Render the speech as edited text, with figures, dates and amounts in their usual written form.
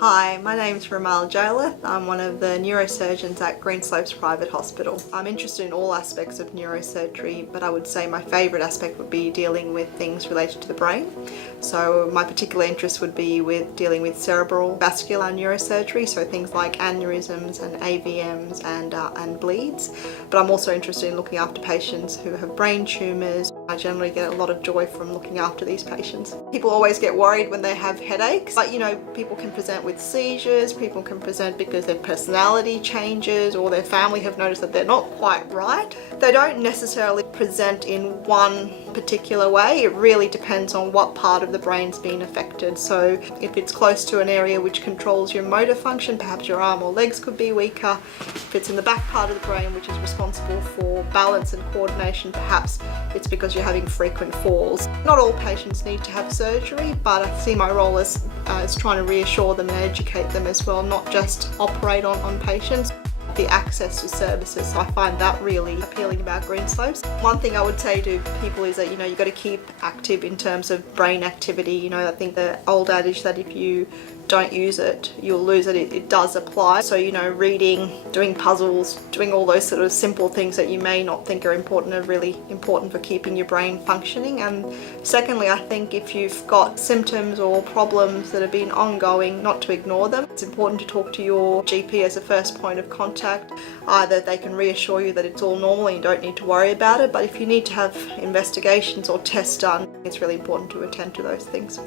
Hi, my name's Rumal Jayalath. I'm one of the neurosurgeons at Greenslopes Private Hospital. I'm interested in all aspects of neurosurgery, but I would say my favourite aspect would be dealing with things related to the brain. So my particular interest would be with dealing with cerebrovascular neurosurgery, so things like aneurysms and AVMs and bleeds. But I'm also interested in looking after patients who have brain tumours. I generally get a lot of joy from looking after these patients. People always get worried when they have headaches, but people can present with seizures, people can present because their personality changes or their family have noticed that they're not quite right. They don't necessarily present in one particular way. It really depends on what part of the brain's been affected. So if it's close to an area which controls your motor function, perhaps your arm or legs could be weaker. If it's in the back part of the brain, which is responsible for balance and coordination, perhaps it's because you're having frequent falls. Not all patients need to have surgery, but I see my role as trying to reassure them and educate them as well, not just operate on patients. The access to services, so I find that really appealing about Greenslopes. One thing I would say to people is that you've got to keep active in terms of brain activity. I think the old adage that if you don't use it, you'll lose it, it does apply. So reading, doing puzzles, doing all those sort of simple things that you may not think are important are really important for keeping your brain functioning. And secondly, I think if you've got symptoms or problems that have been ongoing, not to ignore them. It's important to talk to your GP as a first point of contact. Either they can reassure you that it's all normal and you don't need to worry about it, but if you need to have investigations or tests done, it's really important to attend to those things.